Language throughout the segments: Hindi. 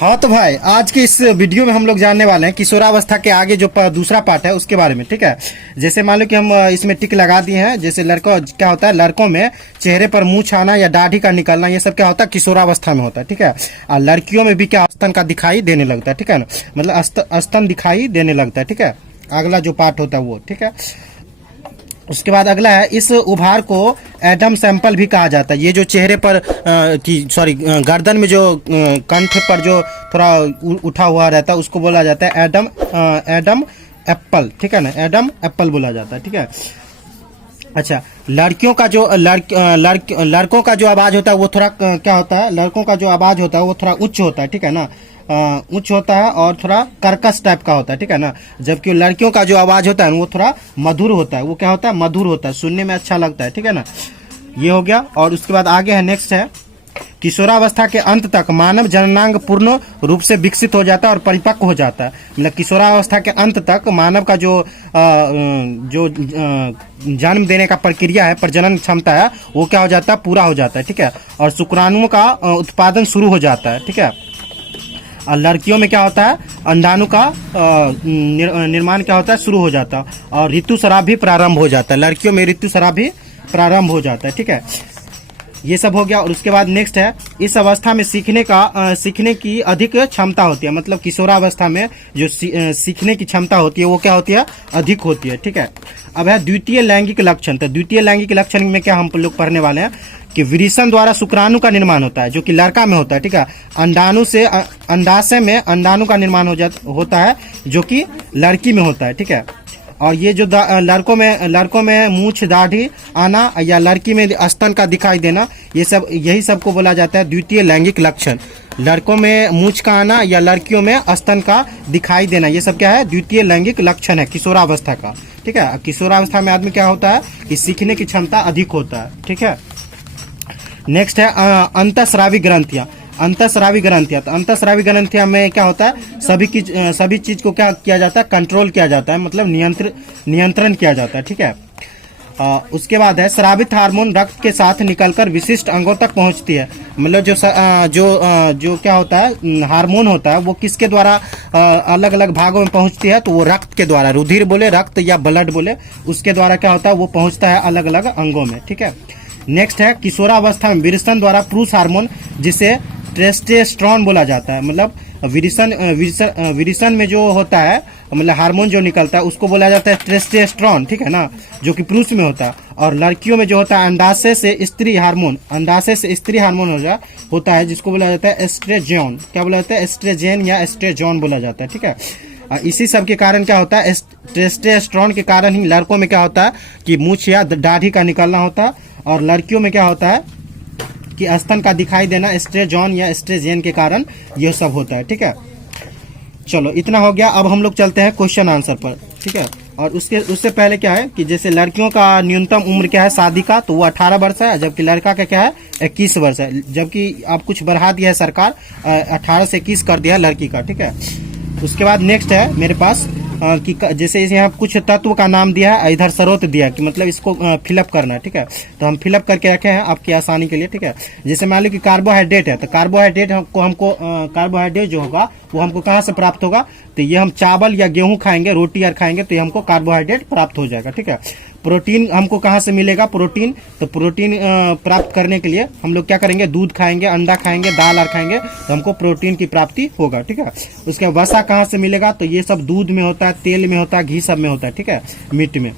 हाँ तो भाई आज के इस वीडियो में हम लोग जानने वाले हैं किशोरावस्था के आगे जो दूसरा पार्ट है उसके बारे में। ठीक है, जैसे मान लो कि हम इसमें टिक लगा दिए हैं। जैसे लड़कों क्या होता है, लड़कों में चेहरे पर मूंछ आना या दाढ़ी का निकलना, ये सब क्या होता है, किशोरावस्था में होता है। ठीक है, और लड़कियों में भी क्या स्तन का दिखाई देने लगता है। ठीक है ना, मतलब स्तन दिखाई देने लगता है। ठीक है, अगला जो पार्ट होता है वो। ठीक है, उसके बाद अगला है, इस उभार को एडम सैंपल भी कहा जाता है। ये जो चेहरे पर गर्दन में जो कंठ पर जो थोड़ा उठा हुआ रहता है उसको बोला जाता है एडम एप्पल। ठीक है ना, एडम एप्पल बोला जाता है। ठीक है, अच्छा, लड़कियों का जो लड़कों का जो आवाज होता है वो थोड़ा क्या होता है, लड़कों का जो आवाज होता है वो थोड़ा उच्च होता है। ठीक है ना, उच्च होता है और थोड़ा कर्कश टाइप का होता है। ठीक है ना, जबकि लड़कियों का जो आवाज होता है वो थोड़ा मधुर होता है। वो क्या होता है, मधुर होता है, सुनने में अच्छा लगता है। ठीक है ना, ये हो गया। और उसके बाद आगे है, नेक्स्ट है, किशोरावस्था के अंत तक मानव जननांग पूर्ण रूप से विकसित हो जाता है और परिपक्व हो जाता है। मतलब किशोरावस्था के अंत तक मानव का जो जन्म देने का प्रक्रिया है, प्रजनन क्षमता है, वो क्या हो जाता है, पूरा हो जाता है। ठीक है, और शुक्राणुओं का उत्पादन शुरू हो जाता है। ठीक है, और लड़कियों में क्या होता है, अंडाणु का निर्माण क्या होता है, शुरू हो जाता है, और ऋतुस्राव भी प्रारंभ हो जाता है। लड़कियों में ऋतुस्राव भी प्रारंभ हो जाता है। ठीक है, ये सब हो गया। और उसके बाद नेक्स्ट है, इस अवस्था में सीखने की अधिक क्षमता होती है। मतलब किशोरावस्था में जो सीखने की क्षमता होती है वो क्या होती है, अधिक होती है। ठीक है, अब है द्वितीय लैंगिक लक्षण। तो द्वितीय लैंगिक लक्षण में क्या हम लोग पढ़ने वाले हैं कि विरिसन द्वारा शुक्राणु का निर्माण होता है, जो कि लड़का में होता है। ठीक है, अंडाणु से अंडाशय में अंडाणु का निर्माण होता है, जो कि लड़की में होता है। ठीक है, और ये जो लड़कों में मूछ दाढ़ी आना या लड़की में स्तन का दिखाई देना, यही सब को बोला जाता है द्वितीय लैंगिक लक्षण। लड़कों में मूछ का आना या लड़कियों में स्तन का दिखाई देना, ये सब क्या है, द्वितीय लैंगिक लक्षण है किशोरावस्था का। ठीक है, किशोरावस्था में आदमी क्या होता है कि सीखने की क्षमता अधिक होता है। ठीक है, नेक्स्ट है अंतःस्रावी ग्रंथियां। अंतःस्रावी ग्रंथियां, तो अंतःस्रावी ग्रंथियां में क्या होता है, सभी चीज को क्या किया जाता है, कंट्रोल किया जाता है, मतलब नियंत्रण किया जाता है। ठीक है, उसके बाद है, स्रावित हार्मोन रक्त के साथ निकलकर विशिष्ट अंगों तक पहुंचती है। मतलब जो क्या होता है, हार्मोन होता है, वो किसके द्वारा अलग अलग भागों में पहुंचती है, तो वो रक्त के द्वारा, रुधिर बोले, रक्त या ब्लड बोले, उसके द्वारा क्या होता है, वो पहुंचता है अलग अलग अंगों में। ठीक है, नेक्स्ट है, किशोरावस्था में विरिसन द्वारा पुरुष हार्मोन, जिसे टेस्टोस्टेरोन बोला जाता है। मतलब विरिसन में जो होता है, मतलब हार्मोन जो निकलता है उसको बोला जाता है टेस्टोस्टेरोन। ठीक है ना, जो कि पुरुष में होता है। और लड़कियों में जो होता है अंडाशय से स्त्री हार्मोन होता है, जिसको बोला जाता है एस्ट्रोजन। क्या बोला जाता है, एस्ट्रोजन या एस्ट्रोजन बोला जाता है। ठीक है, इसी सब के कारण क्या होता है, टेस्टोस्टेरोन के कारण ही लड़कों में क्या होता है कि मूछ या दाढ़ी का निकलना होता है, और लड़कियों में क्या होता है कि स्तन का दिखाई देना एस्ट्रोजन या एस्ट्रोजन के कारण ये सब होता है। ठीक है, चलो इतना हो गया। अब हम लोग चलते हैं क्वेश्चन आंसर पर। ठीक है, और उससे पहले क्या है कि जैसे लड़कियों का न्यूनतम उम्र क्या है शादी का, तो वो 18 वर्ष है, जबकि लड़का का क्या है, 21 वर्ष है। जबकि अब कुछ बढ़ा दिया है सरकार, 18 से 21 कर दिया है लड़की का। ठीक है, उसके बाद नेक्स्ट है मेरे पास कि जैसे यहाँ कुछ तत्व का नाम दिया है, इधर स्रोत दिया है कि मतलब इसको फिलअप करना है। ठीक है, तो हम फिलअप करके रखे हैं आपकी आसानी के लिए। ठीक है, जैसे मान लो कि कार्बोहाइड्रेट है, तो कार्बोहाइड्रेट जो होगा वो हमको कहाँ से प्राप्त होगा, तो ये हम चावल या गेहूं खाएंगे, रोटी यार खाएंगे, तो ये हमको कार्बोहाइड्रेट प्राप्त हो जाएगा। ठीक है, प्रोटीन हमको कहाँ से मिलेगा, प्रोटीन, तो प्रोटीन प्राप्त करने के लिए हम लोग क्या करेंगे, दूध खाएंगे, अंडा खाएंगे, दाल और खाएंगे, तो हमको प्रोटीन की प्राप्ति होगा। ठीक है, उसके वसा कहाँ से मिलेगा, तो ये सब दूध में होता है, तेल में होता है, घी सब में होता है। ठीक है, मीट में।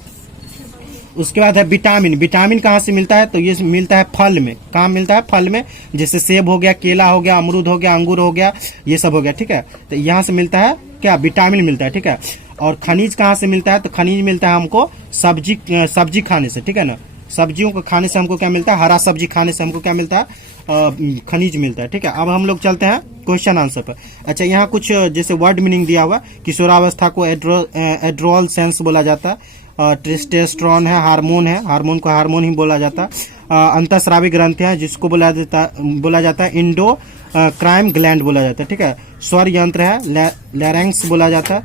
उसके बाद है विटामिन। विटामिन कहाँ से मिलता है, तो ये मिलता है फल में। कहाँ मिलता है, फल में, जैसे सेब हो गया, केला हो गया, अमरूद हो गया, अंगूर हो गया, ये सब हो गया। ठीक है, तो यहाँ से मिलता है क्या, विटामिन मिलता है। ठीक है, और खनिज कहाँ से मिलता है, तो खनिज मिलता है हमको सब्जी खाने से। ठीक है ना, सब्जियों को खाने से हमको क्या मिलता है, हरा सब्जी खाने से हमको क्या मिलता है, खनिज मिलता है। ठीक है, अब हम लोग चलते हैं क्वेश्चन आंसर पर। अच्छा, यहाँ कुछ जैसे वर्ड मीनिंग दिया हुआ, किशोरावस्था को एड्रोल सेंस बोला जाता है, टेस्टोस्टेरोन है, हार्मोन को हार्मोन ही बोला जाता है। अंतःस्रावी ग्रंथि है, जिसको बोला जाता है इंडो क्राइम ग्लैंड बोला जाता है। ठीक है, स्वर यंत्र है, लैरिंक्स बोला जाता है।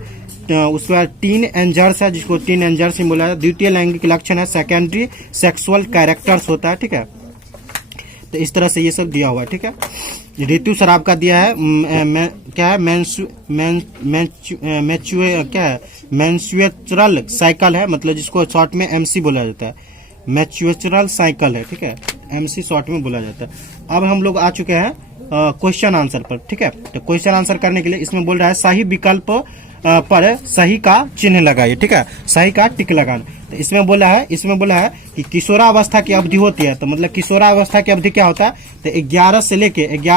उसके बाद टीन एंजर्स है, जिसको टीन एंजर्स ही बोला जाता है। द्वितीय लैंगिक लक्षण है, सेकेंडरी सेक्सुअल कैरेक्टर्स होता है। ठीक है, तो इस तरह से ये सब दिया हुआ है। ठीक है, ऋतुस्राव का दिया है क्या है क्या है मेंस्ट्रुअल साइकिल है, मतलब जिसको शॉर्ट में एमसी बोला जाता है, मेंस्ट्रुअल साइकिल है, ठीक है, एमसी शॉर्ट में बोला जाता है। अब हम लोग आ चुके हैं क्वेश्चन आंसर पर, ठीक है। तो क्वेश्चन आंसर करने के लिए इसमें बोल रहा है सही विकल्प पर सही का चिन्ह लगाइए, ठीक है, सही का टिक लगाना। तो इसमें बोला है कि किशोरावस्था की अवधि होती है, तो मतलब किशोरावस्था की अवधि क्या होता है, तो 11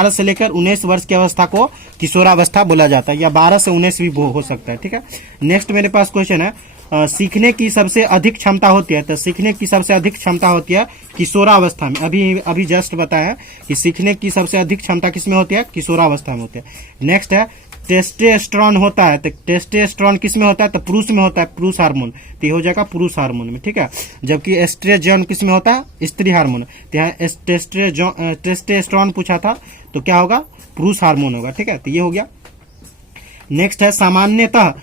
से लेकर 19 वर्ष की अवस्था को किशोरावस्था बोला जाता है, या 12 से 19 भी हो सकता है, ठीक है। नेक्स्ट मेरे पास क्वेश्चन है सीखने की सबसे अधिक क्षमता होती है, तो सीखने की सबसे अधिक क्षमता होती है किशोरावस्था में। अभी जस्ट बताया कि सीखने की सबसे अधिक क्षमता किसमें होती है, किशोरावस्था में होती है। नेक्स्ट है टेस्टोस्टेरोन होता है, तो टेस्टोस्टेरोन किसमें होता है, तो पुरुष में होता है, पुरुष हार्मोन, तो ये हो जाएगा पुरुष हार्मोन में, ठीक है। जबकि एस्ट्रोजन किसमें होता है, स्त्री हार्मोन, तो यहाँ टेस्टोस्टेरोन पूछा था तो क्या होगा, पुरुष हार्मोन होगा, ठीक है, तो ये हो गया। नेक्स्ट है सामान्यतः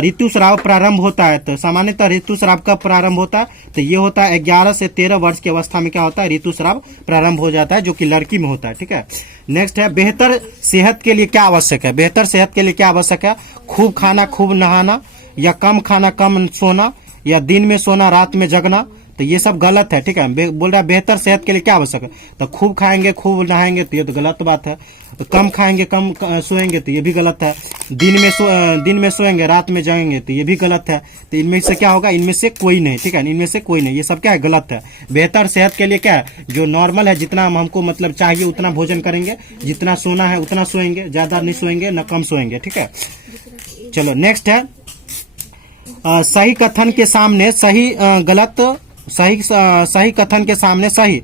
ऋतुस्राव प्रारंभ होता है, तो सामान्यतः ऋतुस्राव कब प्रारंभ होता है, तो ये होता है 11 से 13 वर्ष की अवस्था में क्या होता है, ऋतुस्राव प्रारंभ हो जाता है, जो कि लड़की में होता है, ठीक है। नेक्स्ट है बेहतर सेहत के लिए क्या आवश्यक है, बेहतर सेहत के लिए क्या आवश्यक है, खूब खाना खूब नहाना, या कम खाना कम सोना, या दिन में सोना रात में जगना, तो ये सब गलत है, ठीक है। बोल रहा है बेहतर सेहत के लिए क्या आवश्यक है, तो खूब खाएंगे खूब नहाएंगे तो ये तो गलत बात है, तो कम खाएंगे कम सोएंगे तो ये भी गलत है, दिन में सोएंगे रात में जाएंगे तो ये भी गलत है। तो इनमें से क्या होगा, इनमें से कोई नहीं, ठीक है, इनमें से कोई नहीं, ये सब क्या है, गलत है। बेहतर सेहत के लिए क्या है, जो नॉर्मल है, जितना हमको मतलब चाहिए उतना भोजन करेंगे, जितना सोना है उतना सोएंगे, ज्यादा नहीं सोएंगे न कम सोएंगे, ठीक है। चलो नेक्स्ट है सही कथन के सामने सही सही कथन के सामने सही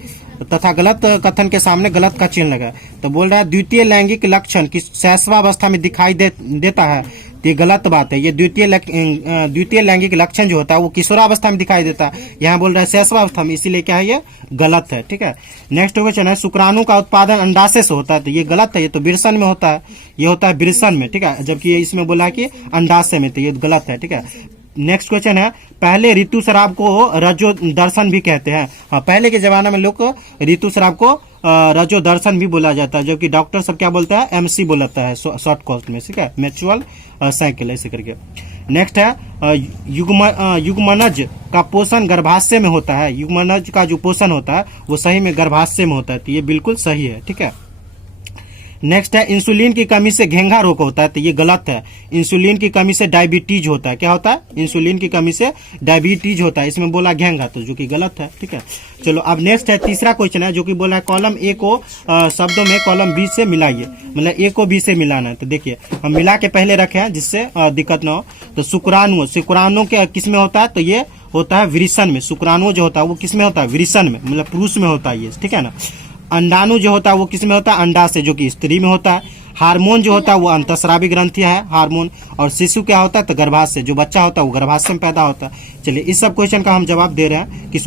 तथा गलत कथन के सामने गलत का चिन्ह लगा। तो बोल रहा है द्वितीय लैंगिक लक्षण की शैशवावस्था में दिखाई देता है, तो ये गलत बात है। ये द्वितीय लैंगिक लक्षण जो होता है वो किशोरावस्था में दिखाई देता है, यहाँ बोल रहा है शैशवावस्था में, इसीलिए क्या है, ये गलत है, ठीक है। नेक्स्ट क्वेश्चन है शुक्राणु का उत्पादन अंडाशय से होता है, तो ये गलत है, ये तो विरसन में होता है, ये होता है विरसन में, ठीक है, जबकि इसमें बोला है कि अंडाशय में, तो ये गलत है, ठीक है। नेक्स्ट क्वेश्चन है पहले ऋतुस्राव को रजो दर्शन भी कहते हैं। हाँ, पहले के जमाने में लोग ऋतुस्राव को रजो दर्शन भी बोला जाता है, जो कि डॉक्टर सब क्या बोलता है, एमसी बोलता है शॉर्ट कोर्स में, ठीक है, मेंस्ट्रुअल साइकिल ऐसे करके। नेक्स्ट है युग्मनज का पोषण गर्भाशय में होता है, युग्मनज का जो पोषण होता है वो सही में गर्भाशय में होता है, तो ये बिल्कुल सही है, ठीक है। नेक्स्ट है इंसुलिन की कमी से घेंघा रोग होता है, तो ये गलत है। इंसुलिन की कमी से डायबिटीज होता है, क्या होता है, इंसुलिन की कमी से डायबिटीज होता है, इसमें बोला घेंघा, तो जो कि गलत है, ठीक है। चलो अब नेक्स्ट है तीसरा क्वेश्चन है, जो कि बोला है कॉलम ए को शब्दों में कॉलम बी से मिलाइए, मतलब ए को बी से मिलाना है। तो देखिए हम मिला के पहले रखे हैं जिससे दिक्कत ना हो। तो शुक्राणु के किस में होता है, तो ये होता है वृषण में। शुक्राणु जो होता है वो किस में होता है, वृषण में, मतलब पुरुष में होता है ये, ठीक है ना। अंडाणु जो होता है वो किस में होता है, अंडाशय, जो कि स्त्री में होता है। हार्मोन जो होता है वो अंतःस्रावी ग्रंथि है हार्मोन, और शिशु क्या होता है, तो गर्भाशय, जो बच्चा होता है वो गर्भाशय में पैदा होता है। चलिए इस सब क्वेश्चन का हम जवाब दे रहे हैं कि